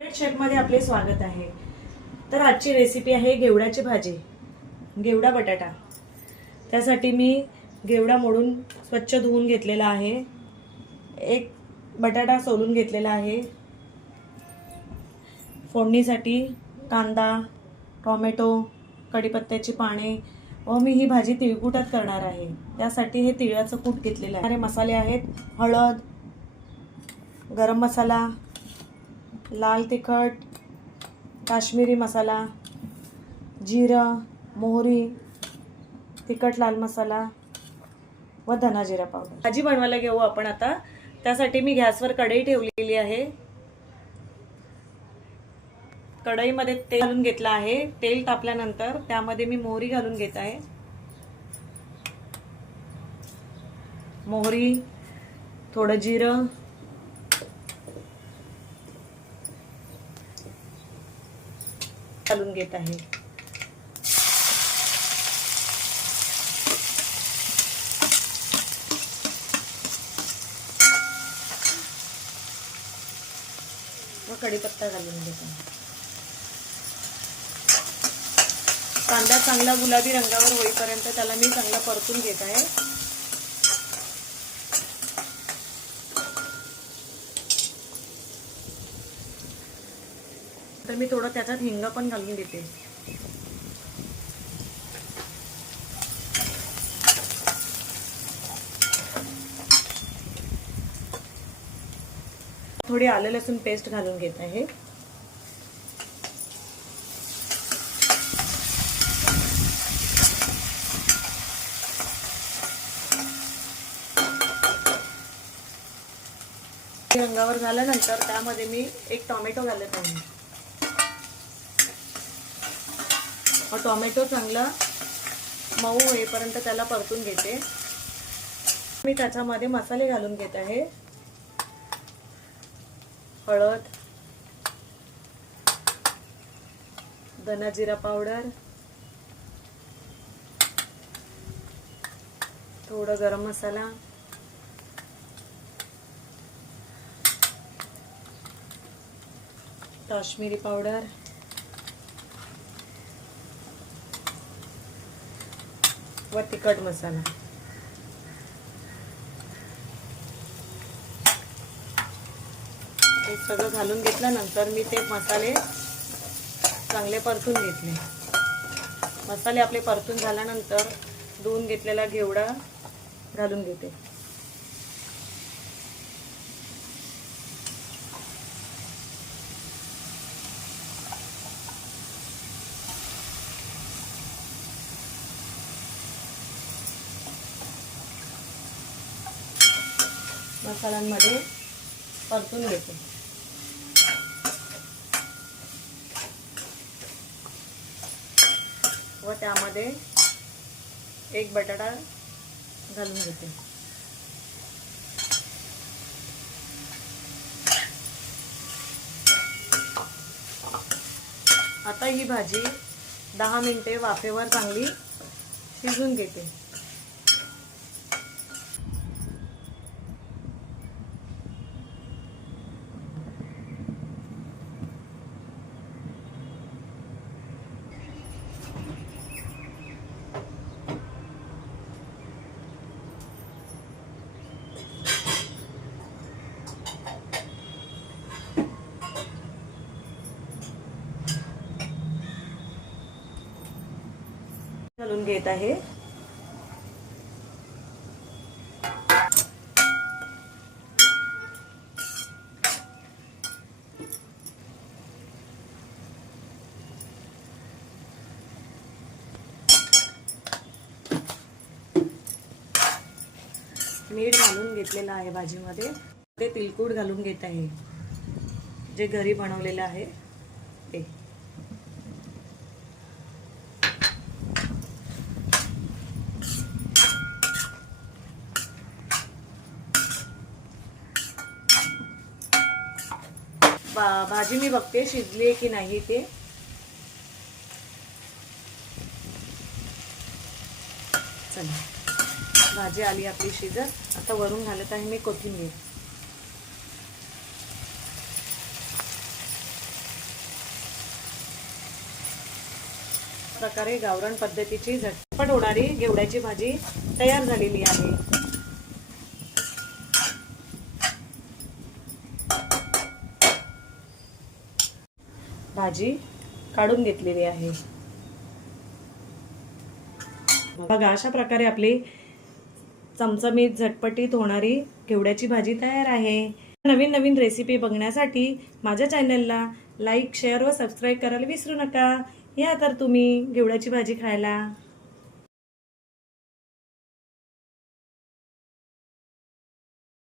शेफमध्ये आपले स्वागत आहे। तर आजची रेसिपी आहे घेवड्याची भाजी, घेवडा बटाटा। त्यासाठी मी घेवडा मोडून स्वच्छ धुवून घेतलेला आहे। एक बटाटा सोलून घेतलेला आहे। फोडणीसाठी कांदा, टोमॅटो, कढीपत्त्याची पाने व मी ही भाजी तिळकुटात करणार आहे। त्यासाठी हे तिळाचं कूट घेतलेलं आहे। मसाले आहेत हळद, गरम मसाला, लाल तिखट, काश्मीरी मसाला, जिरं, मोहरी, तिखट लाल मसाला व धना जिरा पावडर। भाजी बनवायला घेऊ आपण आता। त्यासाठी मी गॅसवर कढई ठेवलेली आहे। कढईमध्ये तेल घालून घेतलं आहे। तेल तापल्यानंतर त्यामध्ये मी मोहरी घालून घेत आहे। मोहरी, थोडं जिरं, घालून घेत आहे। व कढीपत्ता घालून घेत आहे। कांदा चांगला गुलाबी रंगावर होईपर्यंत त्याला मी चांगला परतून घेत आहे। तर मी थोडं त्याच्यात हिंग पण घालून देते। थोडी आलं लसूण पेस्ट घालून घेत आहे। रंगावर झाल्यानंतर त्यामध्ये मी एक टोमॅटो घालत आहे। टोमॅटो चांगला मऊ होईपर्यंत त्याला परतून घेते। मी त्याच्यामध्ये मसाले घालून घेत आहे। हळद, धना जिरा पावडर, थोडा गरम मसाला, काश्मीरी पावडर, व तिखट मसाला। हे सगळं घालून घेतल्यानंतर मी ते मसाले चांगले परतून घेतले। मसाले आपले परतून झाल्यानंतर धुवून घेतलेला घेवडा घालून घेते। मसाल्यांमध्ये परतून घेते। व त्यामध्ये एक बटाटा घालून घेते। आता ही भाजी 10 मिनिटे वाफेवर चांगली शिजवून घेते। घालून घेत आहे। मीठ घालून घेतलेलं आहे भाजीमध्ये। ते तिळकूट घालून घेत आहे, जे घरी बनवलेलं आहे ते। भाजी मी बघते शिजली आहे की नाही ते। चला, भाजी आली आपली शिजत। आता वरून घालत आहे मी कोथिंबीर। प्रकारे गावरान पद्धतीची झटपट होणारी घेवड्याची भाजी तयार झालेली आहे. भाजी काढून घेतलेली आहे. बघा, अशा प्रकारे आपली चमचमीत झटपटीत होणारी घेवड्याची भाजी तयार आहे. नवीन नवीन रेसिपी बघण्यासाठी माझ्या चॅनलला लाईक, शेअर व सबस्क्राईब करायला विसरू नका. या तर तुम्ही घेवड्याची भाजी खायला.